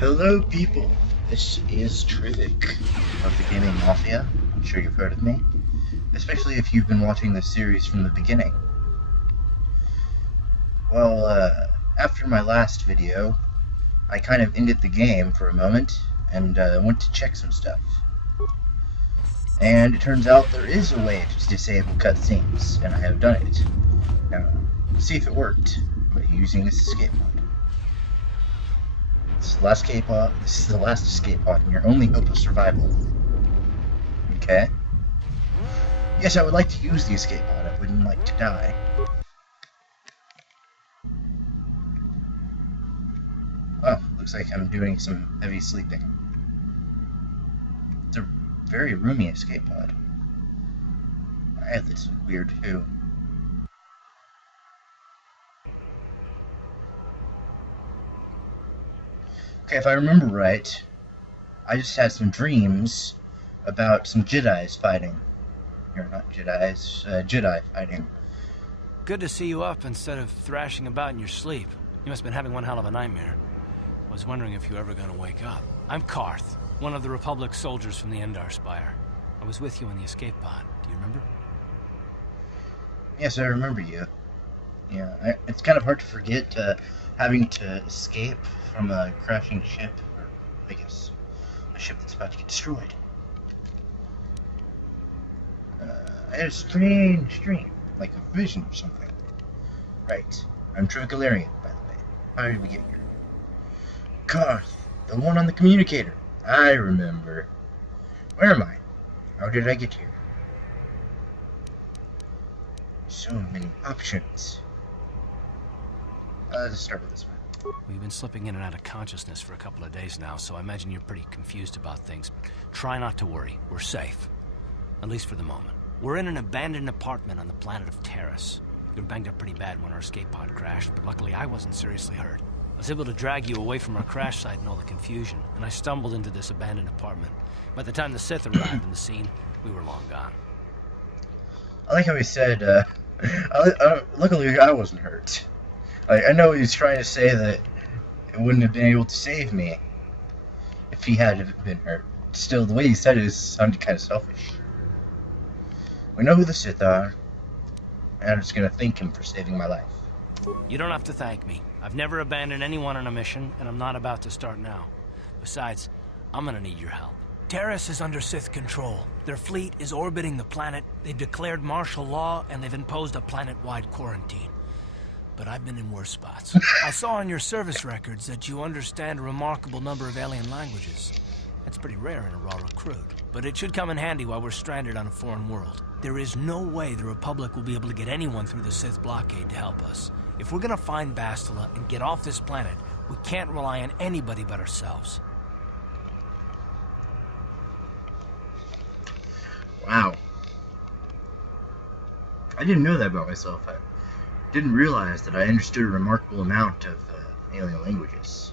Hello people, this is Trivik of the gaming Mafia. I'm sure you've heard of me, especially if you've been watching this series from the beginning. Well, after my last video, I kind of ended the game for a moment and went to check some stuff. And it turns out there is a way to disable cutscenes, and I have done it. Now, let's see if it worked by using this escape pod. This is the last escape pod, and your only hope of survival. Okay? Yes, I would like to use the escape pod. I wouldn't like to die. Oh, looks like I'm doing some heavy sleeping. It's a very roomy escape pod. This is weird too. Okay, if I remember right, I just had some dreams about some Jedis fighting. Or not Jedis, Jedi fighting. Good to see you up instead of thrashing about in your sleep. You must have been having one hell of a nightmare. I was wondering if you were ever going to wake up. I'm Karth, one of the Republic soldiers from the Endar Spire. I was with you in the escape pod. Do you remember? Yes, I remember you. Yeah, it's kind of hard to forget having to escape from a crashing ship, or I guess a ship that's about to get destroyed. I had a strange dream, like a vision or something. Right, I'm Trivik, by the way. How did we get here? Karth, the one on the communicator. I remember. Where am I? How did I get here? So many options. Let's start with this one. We've been slipping in and out of consciousness for a couple of days now, so I imagine you're pretty confused about things. Try not to worry. We're safe. At least for the moment. We're in an abandoned apartment on the planet of Terrace. You were banged up pretty bad when our escape pod crashed, but luckily I wasn't seriously hurt. I was able to drag you away from our crash site and all the confusion, and I stumbled into this abandoned apartment. By the time the Sith arrived in the scene, we were long gone. I like how he said, luckily I wasn't hurt. I know he was trying to say that it wouldn't have been able to save me if he had been hurt. Still, the way he said it sounded kind of selfish. We know who the Sith are, and I'm just going to thank him for saving my life. You don't have to thank me. I've never abandoned anyone on a mission, and I'm not about to start now. Besides, I'm going to need your help. Terrace is under Sith control. Their fleet is orbiting the planet, they've declared martial law, and they've imposed a planet-wide quarantine. But I've been in worse spots. I saw on your service records that you understand a remarkable number of alien languages. That's pretty rare in a raw recruit. But it should come in handy while we're stranded on a foreign world. There is no way the Republic will be able to get anyone through the Sith blockade to help us. If we're gonna find Bastila and get off this planet, we can't rely on anybody but ourselves. Wow. I didn't know that about myself. I didn't realize that I understood a remarkable amount of alien languages.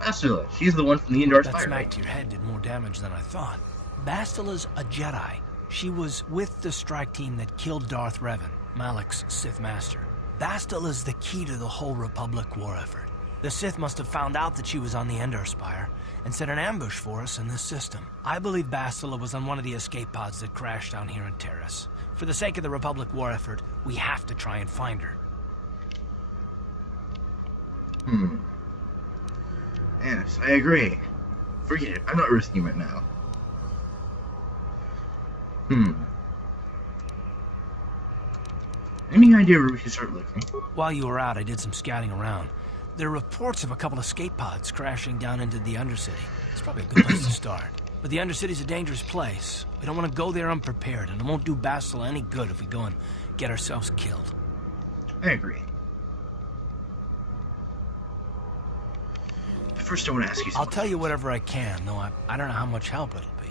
Bastila, she's the one from the Endar Spire. That smack to your head did more damage than I thought. Bastila's a Jedi. She was with the strike team that killed Darth Revan, Malak's Sith Master. Bastila's the key to the whole Republic war effort. The Sith must have found out that she was on the Endar Spire and set an ambush for us in this system. I believe Bastila was on one of the escape pods that crashed down here in Terrace. For the sake of the Republic war effort, we have to try and find her. Yes, I agree. Forget it. I'm not risking it now. Any idea where we should start looking? While you were out, I did some scouting around. There are reports of a couple of escape pods crashing down into the Undercity. It's probably a good place to start. But the Undercity's a dangerous place. We don't want to go there unprepared, and it won't do Bastila any good if we go and get ourselves killed. I agree. First, I want to ask you something. I'll tell you whatever I can, though I don't know how much help it'll be.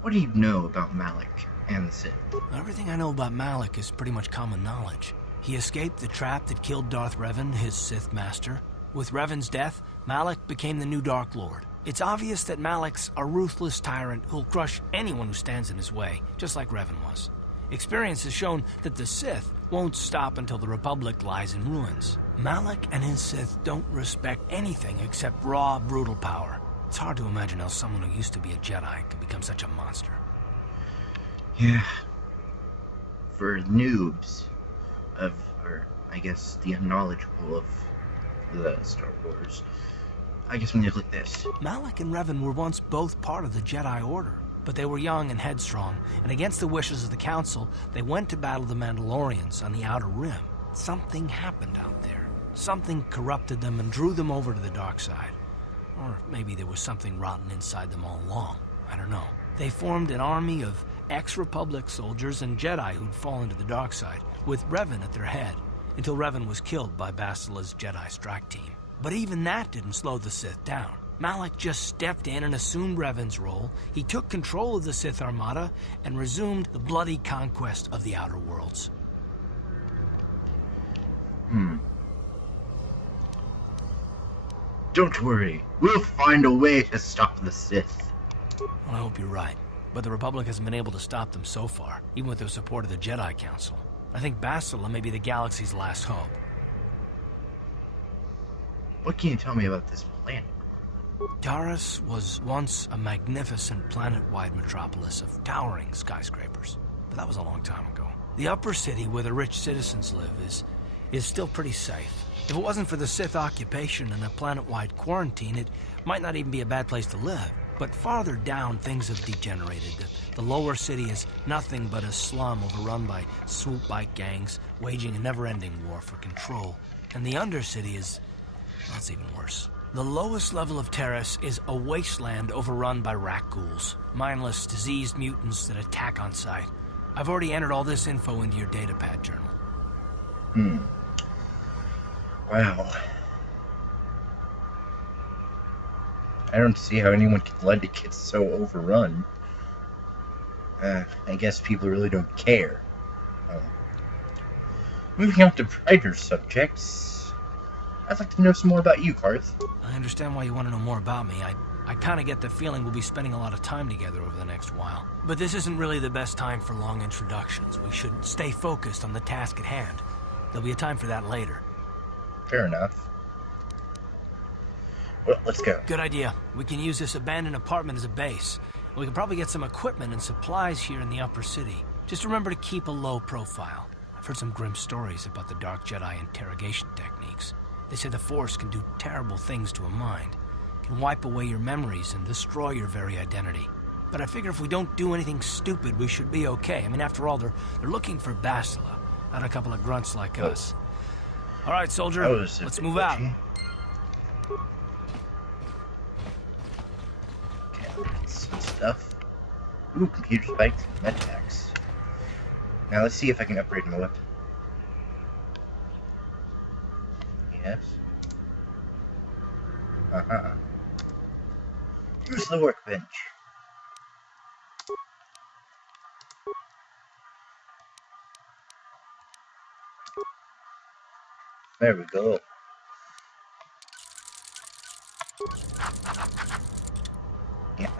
What do you know about Malak and the Sith? Everything I know about Malak is pretty much common knowledge. He escaped the trap that killed Darth Revan, his Sith master. With Revan's death, Malak became the new Dark Lord. It's obvious that Malik's a ruthless tyrant who'll crush anyone who stands in his way, just like Revan was. Experience has shown that the Sith won't stop until the Republic lies in ruins. Malik and his Sith don't respect anything except raw, brutal power. It's hard to imagine how someone who used to be a Jedi could become such a monster. Yeah. For noobs or I guess the unknowledgeable of the Star Wars, I guess when you look at this. Malik and Revan were once both part of the Jedi Order, but they were young and headstrong, and against the wishes of the Council, they went to battle the Mandalorians on the Outer Rim. Something happened out there. Something corrupted them and drew them over to the dark side. Or maybe there was something rotten inside them all along. I don't know. They formed an army of ex-Republic soldiers and Jedi who'd fallen to the dark side, with Revan at their head, until Revan was killed by Bastila's Jedi strike team. But even that didn't slow the Sith down. Malik just stepped in and assumed Revan's role. He took control of the Sith Armada and resumed the bloody conquest of the Outer Worlds. Don't worry, we'll find a way to stop the Sith. Well, I hope you're right. But the Republic hasn't been able to stop them so far, even with the support of the Jedi Council. I think Bastila may be the galaxy's last hope. What can you tell me about this planet? Taris was once a magnificent planet-wide metropolis of towering skyscrapers, but that was a long time ago. The upper city where the rich citizens live is still pretty safe. If it wasn't for the Sith occupation and a planet-wide quarantine, it might not even be a bad place to live. But farther down, things have degenerated. The lower city is nothing but a slum overrun by swoop bike gangs, waging a never-ending war for control. And the undercity is... that's even worse. The lowest level of Taris is a wasteland overrun by rat ghouls, mindless, diseased mutants that attack on sight. I've already entered all this info into your datapad journal. Wow. I don't see how anyone could let it get so overrun. I guess people really don't care. Moving on to brighter subjects, I'd like to know some more about you, Karth. I understand why you want to know more about me. I kind of get the feeling we'll be spending a lot of time together over the next while. But this isn't really the best time for long introductions. We should stay focused on the task at hand. There'll be a time for that later. Fair enough. Well, let's go. Good idea. We can use this abandoned apartment as a base. We can probably get some equipment and supplies here in the upper city. Just remember to keep a low profile. I've heard some grim stories about the Dark Jedi interrogation techniques. They say the Force can do terrible things to a mind. It can wipe away your memories and destroy your very identity. But I figure if we don't do anything stupid, we should be okay. I mean, after all, they're looking for Bastila, not a couple of grunts like us. All right, soldier, let's move out. Some stuff. Ooh, computer spikes and medpacks. Now let's see if I can upgrade my weapon. Yes. Use the workbench. There we go. Yes.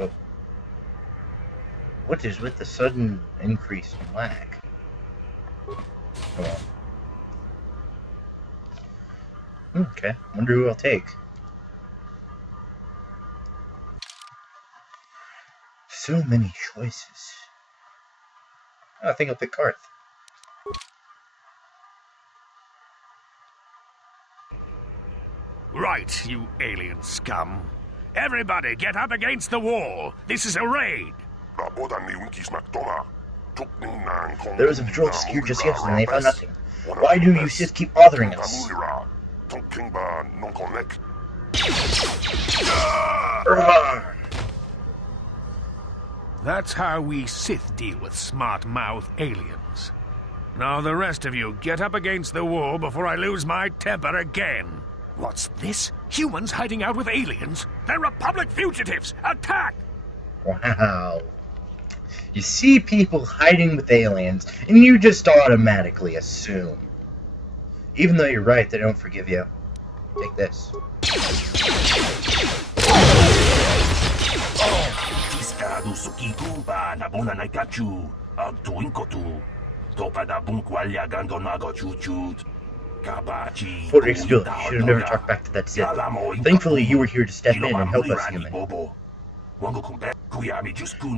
Oh. What is with the sudden increase in lag? Come on. Okay, wonder who I'll take. So many choices. I think I'll pick Karth. Right, you alien scum. Everybody, get up against the wall. This is a raid. There was a patrol secured just yesterday and they found nothing. Why do you Sith keep bothering us? That's how we Sith deal with smart-mouth aliens. Now the rest of you, get up against the wall before I lose my temper again. What's this? Humans hiding out with aliens? They're Republic fugitives! Attack! Wow. You see people hiding with aliens, and you just automatically assume. Even though you're right, they don't forgive you. Take this. Fort Ixville, you should have never talked back to that Sith. Thankfully, you were here to step in and help us, human.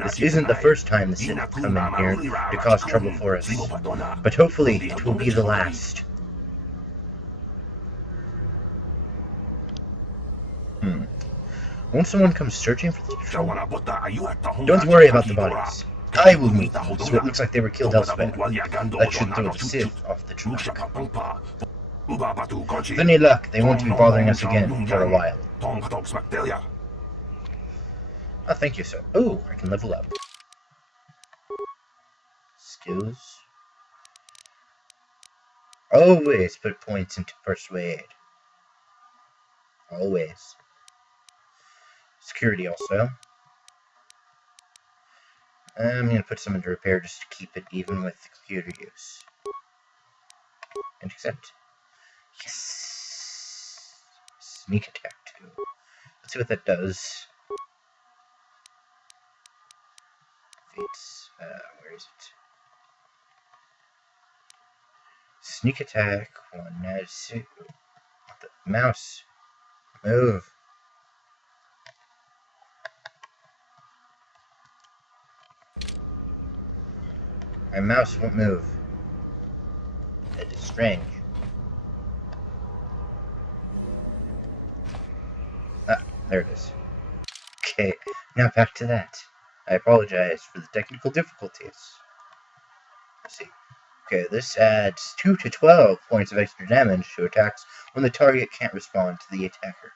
This isn't the first time the Sith have come in here to cause trouble for us, but hopefully it will be the last. Won't someone come searching for the trouble? Don't worry about the bodies. I will meet them, so it looks like they were killed elsewhere. That should throw the Sith off the track. With any luck, they won't be bothering us again for a while. Oh, thank you, sir. Oh, I can level up. Skills. Always put points into persuade. Always. Security also. I'm going to put some into repair just to keep it even with the computer use. And accept. Yes! Sneak attack too. Let's see what that does. It's, where is it? Sneak attack, 196. The mouse. Move. My mouse won't move. That is strange. Ah, there it is. Okay, now back to that. I apologize for the technical difficulties. Let's see. Okay, this adds 2 to 12 points of extra damage to attacks when the target can't respond to the attacker.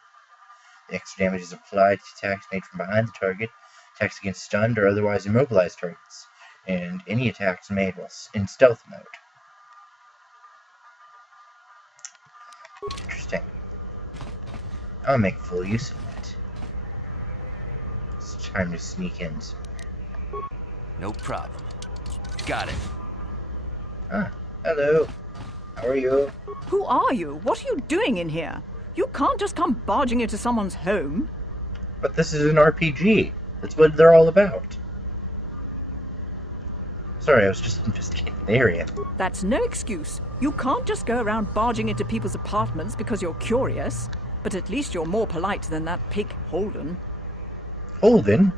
The extra damage is applied to attacks made from behind the target, attacks against stunned or otherwise immobilized targets, and any attacks made while in stealth mode. Interesting. I'll make full use of that. It's time to sneak in. No problem. Got it. Ah, hello. How are you? Who are you? What are you doing in here? You can't just come barging into someone's home. But this is an RPG. That's what they're all about. Sorry, I was just investigating the area. That's no excuse. You can't just go around barging into people's apartments because you're curious. But at least you're more polite than that pig Holden. Holden?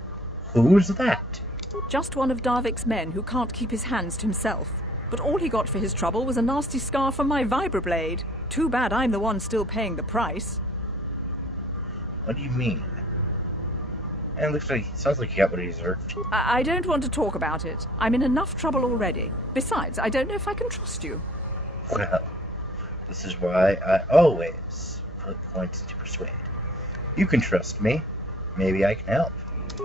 Who's that? Just one of Darvik's men who can't keep his hands to himself. But all he got for his trouble was a nasty scar from my vibroblade. Too bad I'm the one still paying the price. What do you mean? And it looks like, it sounds like he got what he deserved. I don't want to talk about it. I'm in enough trouble already. Besides, I don't know if I can trust you. Well, this is why I always put points to persuade. You can trust me. Maybe I can help.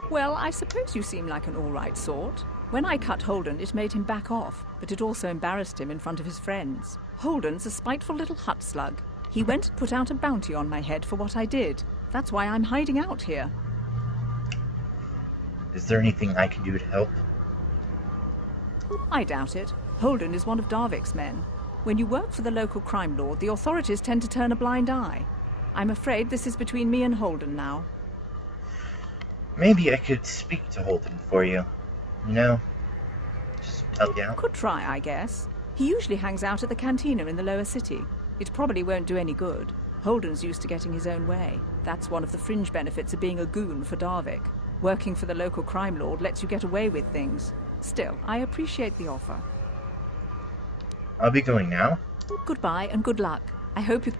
Well, I suppose you seem like an all-right sort. When I cut Holden, it made him back off, but it also embarrassed him in front of his friends. Holden's a spiteful little hut slug. He went and put out a bounty on my head for what I did. That's why I'm hiding out here. Is there anything I can do to help? I doubt it. Holden is one of Darvik's men. When you work for the local crime lord, the authorities tend to turn a blind eye. I'm afraid this is between me and Holden now. Maybe I could speak to Holden for you. You know, just help you out. Could try, I guess. He usually hangs out at the cantina in the lower city. It probably won't do any good. Holden's used to getting his own way. That's one of the fringe benefits of being a goon for Darvik. Working for the local crime lord lets you get away with things. Still, I appreciate the offer. I'll be going now. Goodbye and good luck. I hope you...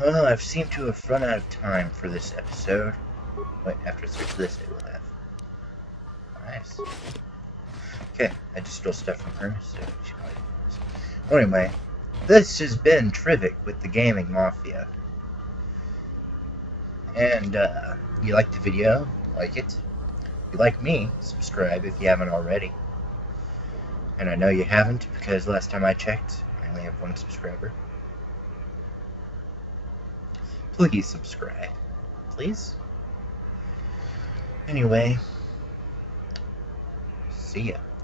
Well, I've seemed to have run out of time for this episode. Wait, after search this, it will have. Nice. Okay, I just stole stuff from her, so she might. Well, anyway, this has been Trivik with the Gaming Mafia. And, you liked the video? Like it? If you like me, subscribe if you haven't already. And I know you haven't, because last time I checked, I only have one subscriber. Please subscribe. Please? Anyway, See ya.